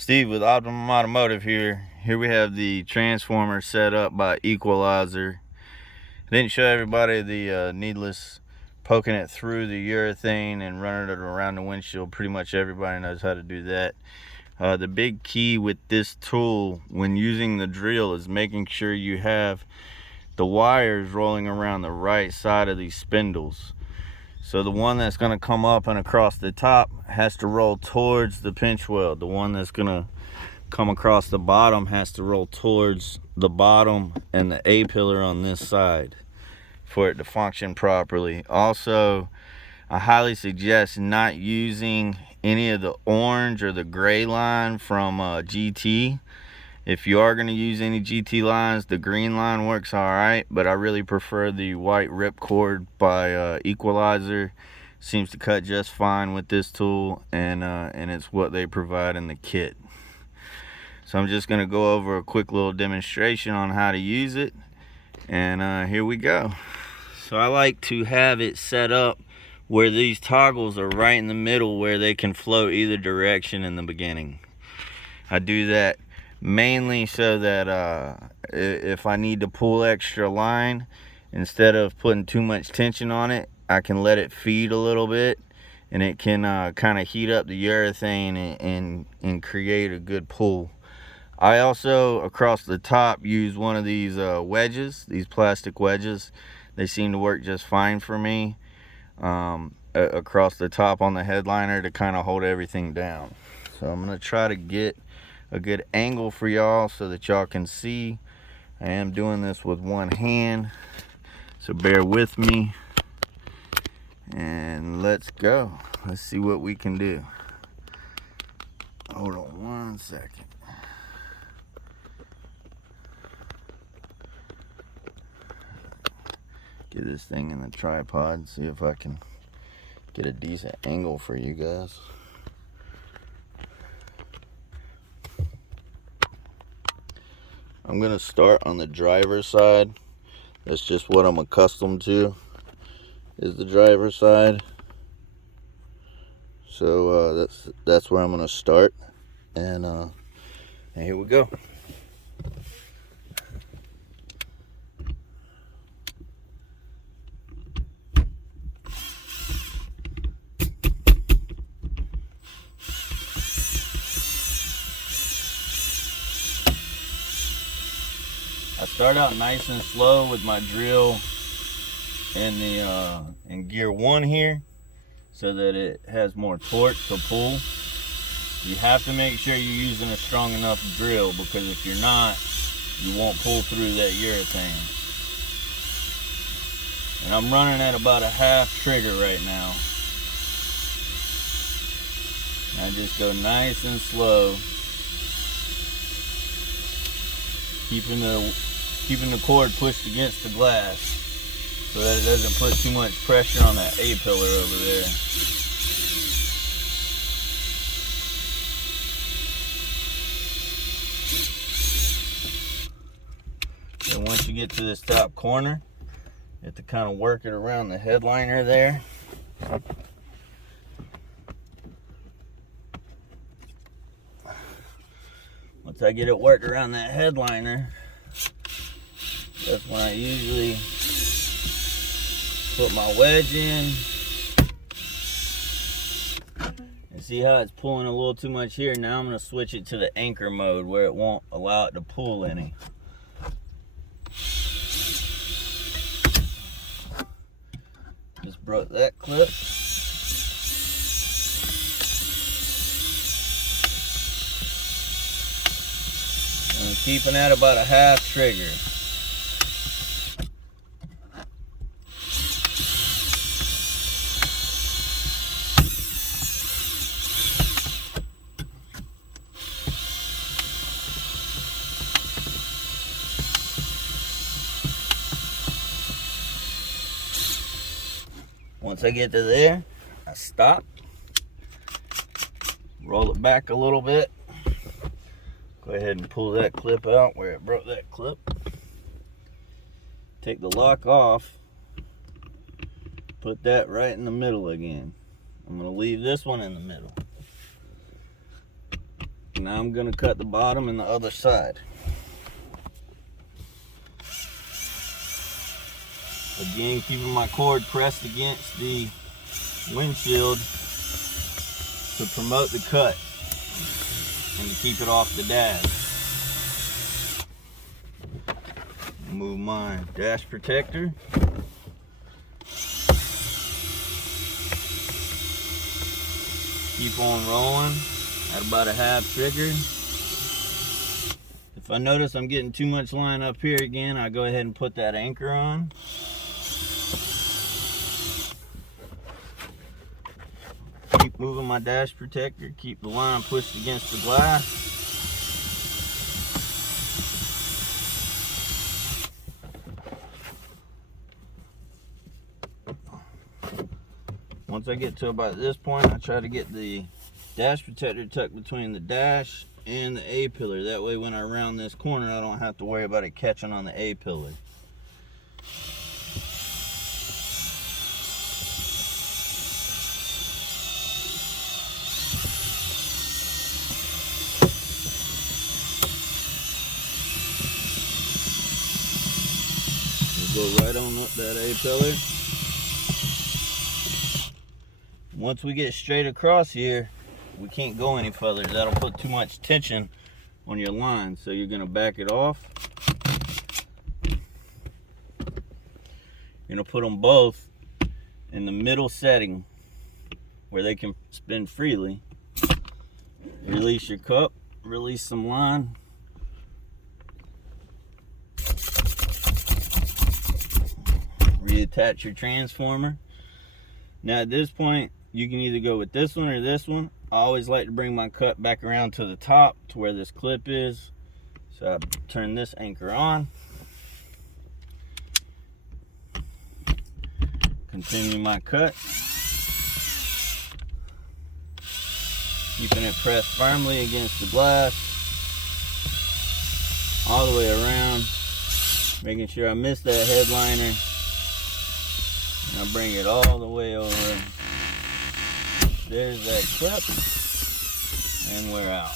Steve with Optimum Automotive here. Here we have the transformer set up by Equalizer. I didn't show everybody the needless poking it through the urethane and running it around the windshield. Pretty much everybody knows how to do that. The big key with this tool when using the drill is making sure you have the wires rolling around the right side of these spindles. So the one that's going to come up and across the top has to roll towards the pinch weld. The one that's going to come across the bottom has to roll towards the bottom and the A-pillar on this side for it to function properly. Also, I highly suggest not using any of the orange or the gray line from GT. If you are going to use any GT lines, the green line works alright, but I really prefer the white ripcord by Equalizer. Seems to cut just fine with this tool, and it's what they provide in the kit. So I'm just going to go over a quick little demonstration on how to use it, and here we go. So I like to have it set up where these toggles are right in the middle where they can flow either direction in the beginning. I do that mainly so that if I need to pull extra line, instead of putting too much tension on it, I can let it feed a little bit, and it can kind of heat up the urethane and create a good pull. I also, across the top, use one of these wedges, these plastic wedges. They seem to work just fine for me across the top on the headliner to kind of hold everything down. So I'm going to try to get a good angle for y'all so that y'all can see. I am doing this with one hand, so bear with me, and let's go. Let's see what we can do. Hold on one second. Get this thing in the tripod, see if I can get a decent angle for you guys. I'm going to start on the driver's side. That's just what I'm accustomed to, is the driver's side. So that's where I'm going to start, and here we go. I start out nice and slow with my drill in gear 1 here, so that it has more torque to pull. You have to make sure you're using a strong enough drill, because if you're not, you won't pull through that urethane. And I'm running at about a half trigger right now. I just go nice and slow, keeping the cord pushed against the glass so that it doesn't put too much pressure on that A-pillar over there. And once you get to this top corner, you have to kind of work it around the headliner there. Once I get it worked around that headliner, that's when I usually put my wedge in. And see how it's pulling a little too much here? Now I'm going to switch it to the anchor mode where it won't allow it to pull any. Just broke that clip. I'm keeping that about a half trigger. Once I get to there, I stop, roll it back a little bit, go ahead and pull that clip out where it broke that clip, take the lock off, put that right in the middle again. I'm going to leave this one in the middle. Now I'm gonna cut the bottom and the other side. Again, keeping my cord pressed against the windshield to promote the cut and to keep it off the dash. Move my dash protector. Keep on rolling at about a half trigger. If I notice I'm getting too much line up here again, I go ahead and put that anchor on. Keep moving my dash protector, keep the line pushed against the glass. Once I get to about this point, I try to get the dash protector tucked between the dash and the A-pillar. That way when I round this corner, I don't have to worry about it catching on the A-pillar. We'll go right on up that A-pillar. Once we get straight across here, we can't go any further. That'll put too much tension on your line. So you're gonna back it off. You're gonna put them both in the middle setting where they can spin freely. Release your cup, release some line. Reattach your transformer. Now at this point, you can either go with this one or this one. I always like to bring my cut back around to the top to where this clip is. So I turn this anchor on. Continue my cut. Keeping it pressed firmly against the glass. All the way around. Making sure I miss that headliner. And I bring it all the way over. There's that clip, and we're out.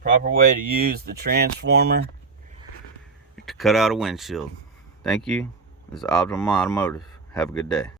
Proper way to use the transformer to cut out a windshield. Thank you. This is Optimum Automotive. Have a good day.